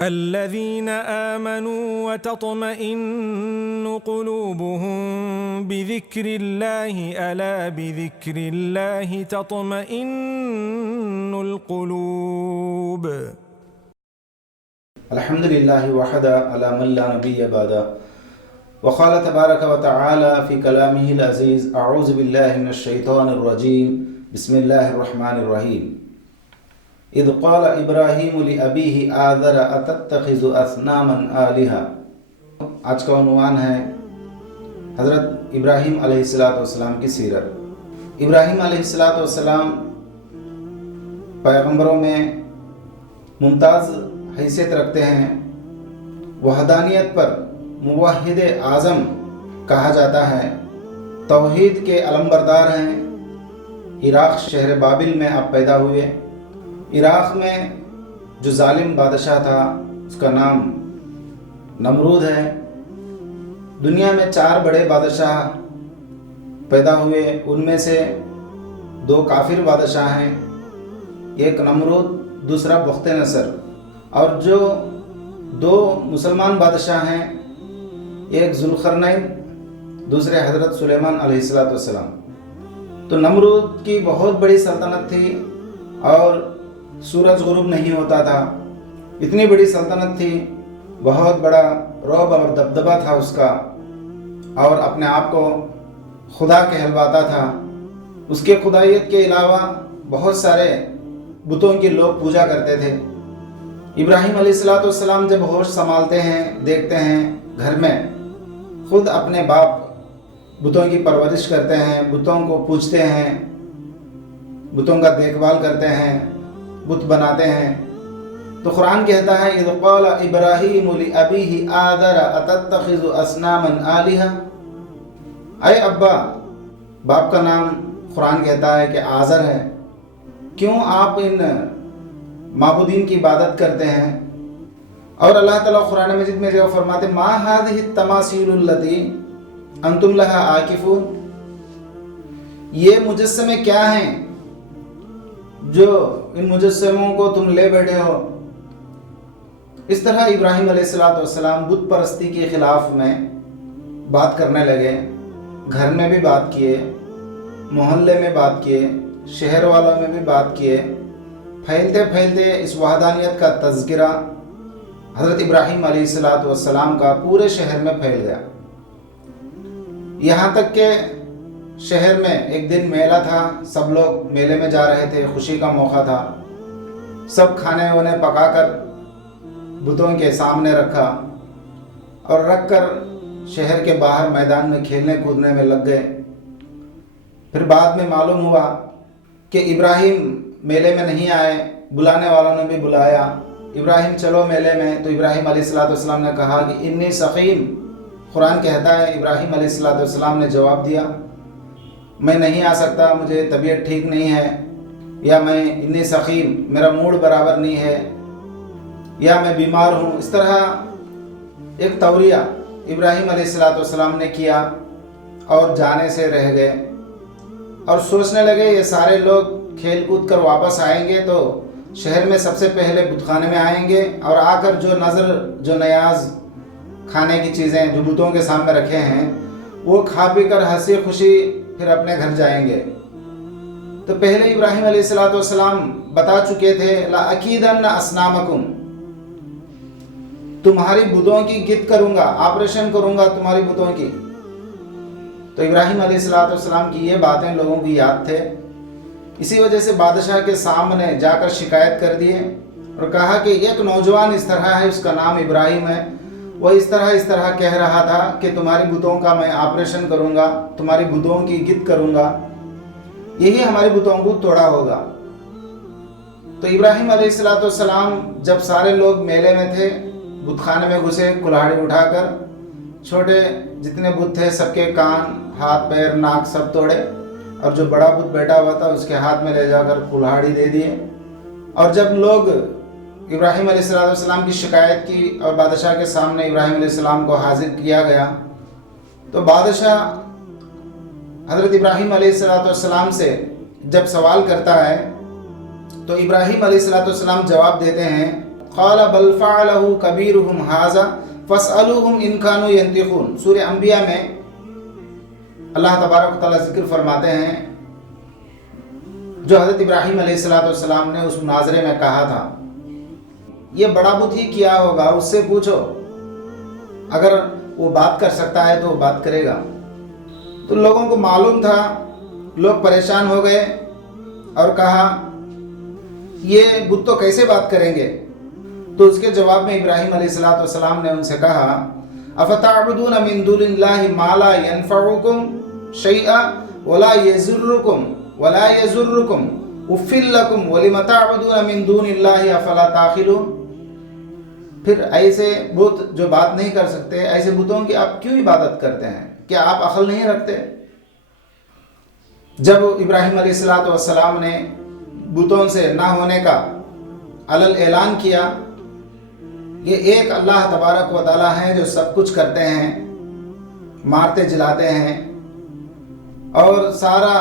الذين آمنوا وتطمئن قلوبهم بذكر الله ألا بذكر الله تطمئن القلوب. الحمد لله وحده على من لا نبي بعده. وقال تبارك وتعالى في كلامه العزيز: أعوذ بالله من الشيطان الرجيم بسم الله الرحمن الرحيم. اذ قال ابراہیم لأبیہ آذر اتتخذ اصناما آلہہ. آج کا عنوان ہے حضرت ابراہیم علیہ السلام کی سیرت. ابراہیم علیہ السلام پیغمبروں میں ممتاز حیثیت رکھتے ہیں. وحدانیت پر موحد اعظم کہا جاتا ہے. توحید کے علمبردار ہیں. عراق شہر بابل میں آپ پیدا ہوئے. عراق میں جو ظالم بادشاہ تھا اس کا نام نمرود ہے. دنیا میں 4 بڑے بادشاہ پیدا ہوئے. ان میں سے 2 کافر بادشاہ ہیں. ایک نمرود، دوسرا بخت نصر. اور جو 2 مسلمان بادشاہ ہیں، ایک ذوالقرنین، دوسرے حضرت سلیمان علیہ السلام. تو نمرود کی بہت بڑی سلطنت تھی اور سورج غروب نہیں ہوتا تھا. اتنی بڑی سلطنت تھی، بہت بڑا رعب اور دبدبہ تھا اس کا، اور اپنے آپ کو خدا کہلواتا تھا. اس کے خدائیت کے علاوہ بہت سارے بتوں کی لوگ پوجا کرتے تھے. ابراہیم علیہ السلام جب ہوش سنبھالتے ہیں، دیکھتے ہیں گھر میں خود اپنے باپ بتوں کی پرورش کرتے ہیں، بتوں کو پوجتے ہیں، بتوں کا دیکھ بھال کرتے ہیں، بت بناتے ہیں. تو قرآن کہتا ہے: اذ قال ابراہیم لأبیہ آذر اتتخذ اصناما آلہہ. اے ابا، باپ کا نام قرآن کہتا ہے کہ آذر ہے، کیوں آپ ان معبودین کی عبادت کرتے ہیں؟ اور اللہ تعالیٰ قرآن مجید میں جو فرماتے: ما هذه التماثیل التي انتم لها عاکفون. یہ مجسمے کیا ہیں جو ان مجسموں کو تم لے بیٹھے ہو؟ اس طرح ابراہیم علیہ السلام بت پرستی کے خلاف میں بات کرنے لگے. گھر میں بھی بات کیے، محلے میں بات کیے، شہر والوں میں بھی بات کیے. پھیلتے پھیلتے اس وحدانیت کا تذکرہ حضرت ابراہیم علیہ السلام کا پورے شہر میں پھیل گیا. یہاں تک کہ شہر میں ایک دن میلہ تھا. سب لوگ میلے میں جا رہے تھے، خوشی کا موقع تھا. سب کھانے وانے پکا کر بتوں کے سامنے رکھا اور رکھ کر شہر کے باہر میدان میں کھیلنے کودنے میں لگ گئے. پھر بعد میں معلوم ہوا کہ ابراہیم میلے میں نہیں آئے. بلانے والوں نے بھی بلایا: ابراہیم چلو میلے میں. تو ابراہیم علیہ السلام نے کہا کہ انی سقیم. قرآن کہتا ہے ابراہیم علیہ السلام نے جواب دیا: میں نہیں آ سکتا، مجھے طبیعت ٹھیک نہیں ہے، یا میں انی سقیم، میرا موڈ برابر نہیں ہے، یا میں بیمار ہوں. اس طرح ایک توریہ ابراہیم علیہ السلام نے کیا اور جانے سے رہ گئے. اور سوچنے لگے یہ سارے لوگ کھیل کود کر واپس آئیں گے تو شہر میں سب سے پہلے بت خانے میں آئیں گے اور آ کر جو نیاز کھانے کی چیزیں جو بتوں کے سامنے رکھے ہیں وہ کھا پی کر ہنسی خوشی پھر اپنے گھر جائیں گے. تو پہلے ابراہیم علیہ السلام بتا چکے تھے: لَأَكِيدَنَّ أَصْنَامَكُمْ. تمہاری بتوں کی گت کروں گا، آپریشن کروں گا تمہاری بتوں کی. تو ابراہیم علیہ السلام کی یہ باتیں لوگوں کی یاد تھے. اسی وجہ سے بادشاہ کے سامنے جا کر شکایت کر دیے اور کہا کہ ایک نوجوان اس طرح ہے، اس کا نام ابراہیم ہے، وہ اس طرح کہہ رہا تھا کہ تمہاری بتوں کا میں آپریشن کروں گا، تمہاری بتوں کی گت کروں گا، یہی ہماری بتوں کو توڑا ہوگا. تو ابراہیم علیہ السلام جب سارے لوگ میلے میں تھے، بت خانے میں گھسے، کلہاڑی اٹھا کر چھوٹے جتنے بت تھے سب کے کان، ہاتھ، پیر، ناک سب توڑے، اور جو بڑا بت بیٹھا ہوا تھا اس کے ہاتھ میں لے جا کر کلہاڑی دے دیے. اور جب لوگ ابراہیم علیہ السلام کی شکایت کی اور بادشاہ کے سامنے ابراہیم علیہ السلام کو حاضر کیا گیا، تو بادشاہ حضرت ابراہیم علیہ السلام سے جب سوال کرتا ہے تو ابراہیم علیہ السلام جواب دیتے ہیں: قال بل فعلہ کبیرہم ھذا فاسألوہم ان کانوا ینطقون۔ سورہ انبیاء میں اللہ تبارک و تعالیٰ ذکر فرماتے ہیں جو حضرت ابراہیم علیہ السلام نے اس مناظرے میں کہا تھا، یہ بڑا بت ہی کیا ہوگا، اس سے پوچھو، اگر وہ بات کر سکتا ہے تو وہ بات کرے گا۔ تو لوگوں کو معلوم تھا، لوگ پریشان ہو گئے اور کہا یہ بت تو کیسے بات کریں گے؟ تو اس کے جواب میں ابراہیم علیہ السلام نے ان سے کہا افتعبدون من دون اللہ ما لا ينفعکم شیئا ولا یضرکم اف لکم ولم تعبدون من دون اللہ افلا تعقلون۔ پھر ایسے بت جو بات نہیں کر سکتے، ایسے بتوں کی آپ کیوں عبادت کرتے ہیں؟ کیا آپ عقل نہیں رکھتے؟ جب ابراہیم علیہ السلام نے بتوں سے نہ ہونے کا علل اعلان کیا، یہ ایک اللہ تبارک و تعالیٰ ہیں جو سب کچھ کرتے ہیں، مارتے جلاتے ہیں، اور سارا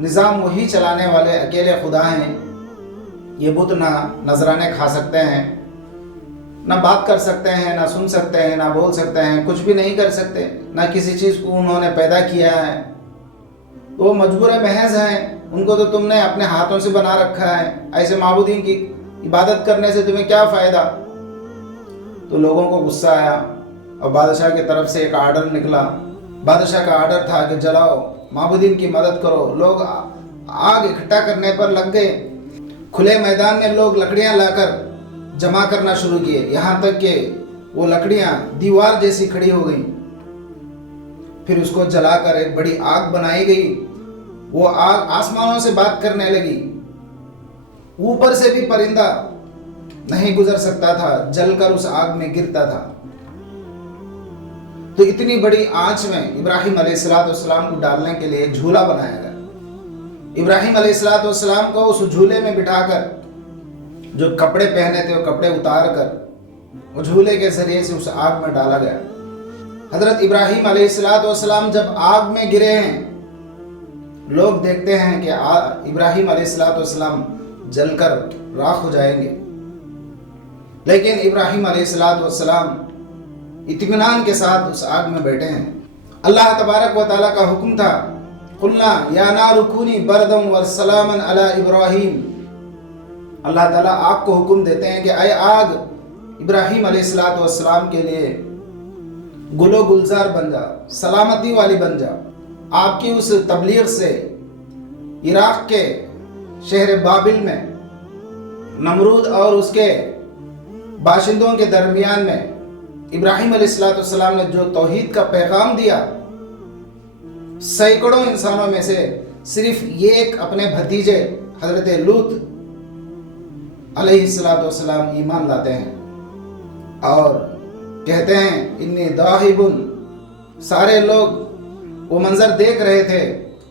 نظام وہی چلانے والے اکیلے خدا ہیں۔ یہ بت نہ نذرانے کھا سکتے ہیں، نہ بات کر سکتے ہیں، نہ سن سکتے ہیں، نہ بول سکتے ہیں، کچھ بھی نہیں کر سکتے، نہ کسی چیز کو انہوں نے پیدا کیا ہے، وہ مجبور محض ہیں، ان کو تو تم نے اپنے ہاتھوں سے بنا رکھا ہے، ایسے معبودین کی عبادت کرنے سے تمہیں کیا فائدہ؟ تو لوگوں کو غصہ آیا اور بادشاہ کی طرف سے ایک آرڈر نکلا۔ بادشاہ کا آرڈر تھا کہ جلاؤ، معبودین کی مدد کرو۔ لوگ آگ اکٹھا کرنے پر لگ گئے، کھلے میدان میں لوگ لکڑیاں لا کر جمع کرنا شروع کیے، یہاں تک کہ وہ لکڑیاں دیوار جیسی کھڑی ہو گئیں۔ پھر اس کو جلا کر ایک بڑی آگ بنائی گئی، وہ آگ آسمانوں سے بات کرنے لگی، اوپر سے بھی پرندہ نہیں گزر سکتا تھا، جل کر اس آگ میں گرتا تھا۔ تو اتنی بڑی آنچ میں ابراہیم علیہ السلام کو ڈالنے کے لیے ایک جھولا بنایا گیا۔ ابراہیم علیہ السلام کو اس جھولے میں بٹھا کر، جو کپڑے پہنے تھے وہ کپڑے اتار کر وہ جھولے کے ذریعے سے اس آگ میں ڈالا گیا۔ حضرت ابراہیم علیہ السلام جب آگ میں گرے ہیں، لوگ دیکھتے ہیں کہ ابراہیم علیہ السلام جل کر راکھ ہو جائیں گے، لیکن ابراہیم علیہ السلام اطمینان کے ساتھ اس آگ میں بیٹھے ہیں۔ اللہ تبارک و تعالیٰ کا حکم تھا قلنا یا نار کونی بردا وسلاما علی ابراہیم۔ اللہ تعالیٰ آگ کو حکم دیتے ہیں کہ اے آگ، ابراہیم علیہ السلام کے لیے گل و گلزار بن جا، سلامتی والی بن جا۔ آپ کی اس تبلیغ سے عراق کے شہر بابل میں نمرود اور اس کے باشندوں کے درمیان میں ابراہیم علیہ السلام نے جو توحید کا پیغام دیا، سینکڑوں انسانوں میں سے صرف ایک اپنے بھتیجے حضرت لوط علیہ السلام ایمان لاتے ہیں اور کہتے ہیں انی ذاہبن۔ سارے لوگ وہ منظر دیکھ رہے تھے،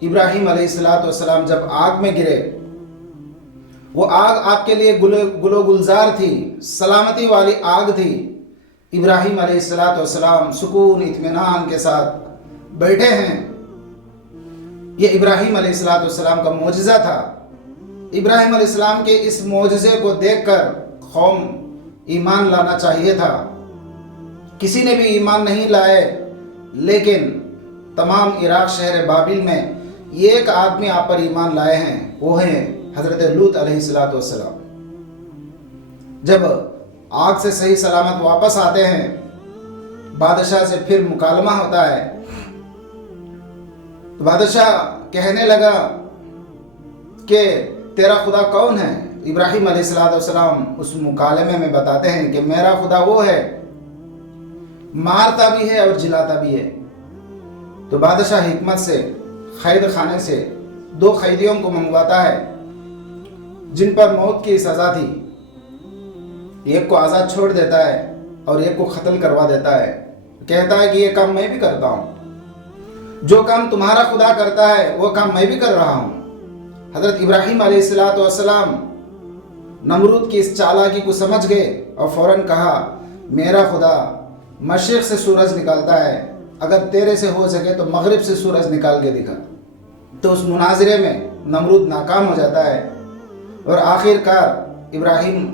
ابراہیم علیہ السلام جب آگ میں گرے، وہ آگ آپ کے لیے گل و گلزار تھی، سلامتی والی آگ تھی۔ ابراہیم علیہ السلام سکون اطمینان کے ساتھ بیٹھے ہیں۔ یہ ابراہیم علیہ السلام کا معجزہ تھا۔ ابراہیم علیہ السلام کے اس معجزے کو دیکھ کر قوم ایمان لانا چاہیے تھا، کسی نے بھی ایمان نہیں لائے، لیکن تمام عراق شہر بابل میں ایک آدمی آپ پر ایمان لائے ہیں، وہ ہیں حضرت لوط علیہ السلام۔ جب آگ سے صحیح سلامت واپس آتے ہیں، بادشاہ سے پھر مکالمہ ہوتا ہے۔ تو بادشاہ کہنے لگا کہ تیرا خدا کون ہے؟ ابراہیم علیہ السلام اس مکالمے میں بتاتے ہیں کہ میرا خدا وہ ہے، مارتا بھی ہے اور جلاتا بھی ہے۔ تو بادشاہ حکمت سے قید خانے سے 2 قیدیوں کو منگواتا ہے جن پر موت کی سزا تھی، ایک کو آزاد چھوڑ دیتا ہے اور ایک کو قتل کروا دیتا ہے، کہتا ہے کہ یہ کام میں بھی کرتا ہوں، جو کام تمہارا خدا کرتا ہے وہ کام میں بھی کر رہا ہوں۔ حضرت ابراہیم علیہ السلام نمرود کی اس چالاکی کو سمجھ گئے اور فوراً کہا میرا خدا مشرق سے سورج نکالتا ہے، اگر تیرے سے ہو سکے تو مغرب سے سورج نکال کے دکھا۔ تو اس مناظرے میں نمرود ناکام ہو جاتا ہے اور آخر کار ابراہیم